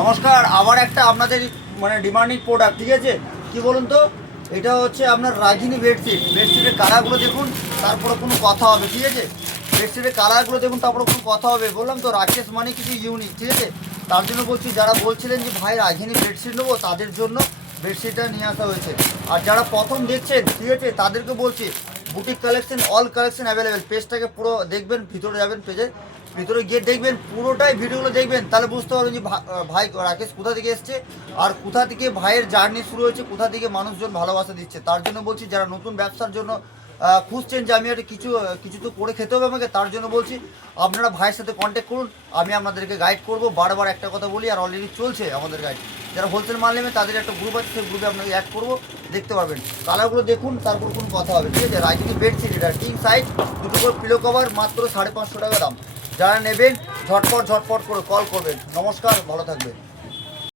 নমস্কার। আবার একটা আপনাদের মানে ডিমান্ডিং প্রোডাক্ট, ঠিক আছে? কি বলুন তো, এটা হচ্ছে আপনার রাগিনী বেডশিট। বেডশিটের কালারগুলো দেখুন, তারপরে কোনো কথা হবে, ঠিক আছে? বেডশিটের কালারগুলো দেখুন, তারপরে কোনো কথা হবে। বললাম তো রাকেশ মানে কিছু ইউনিক, ঠিক আছে? তার জন্য বলছি, যারা বলছিলেন যে ভাই রাগিনী বেডশিট নেবো, তাদের জন্য বেডশিটটা নিয়ে আসা হয়েছে। আর যারা প্রথম দেখছেন, ঠিক আছে, তাদেরকে বলছি boutique collection, all collection available. পেজটাকে পুরো দেখবেন, ভিতরে যাবেন, পেজে ভিতরে গিয়ে দেখবেন, পুরোটাই ভিডিওগুলো দেখবেন, তাহলে বুঝতে পারবেন যে ভাই রাকেশ কোথা থেকে এসছে আর কোথা থেকে ভাইয়ের জার্নি শুরু হয়েছে, কোথা থেকে মানুষজন ভালোবাসা দিচ্ছে। তার জন্য বলছি, যারা নতুন ব্যবসার জন্য খুঁজছেন যে আমি একটা কিছু তো করে খেতে হবে আমাকে, তার জন্য বলছি আপনারা ভাইয়ের সাথে কন্ট্যাক্ট করুন, আমি আপনাদেরকে গাইড করব। বারবার একটা কথা বলি, আর অলরেডি চলছে আমাদের গাইড। যারা হোলসেল মাল নেবে তাদের একটা গ্রুপ আছে, সেই গ্রুপে আপনাকে অ্যাড করবো, দেখতে পারবেন। কালারগুলো দেখুন, তারপর কোনো কথা হবে, ঠিক আছে? রাজনীতি বেডশিট, এটা কিং সাইজ, দুটো করে পিলো কভার, মাত্র 550 টাকা দাম। যারা নেবেন ঝটপট করে কল করবেন। নমস্কার, ভালো থাকবেন।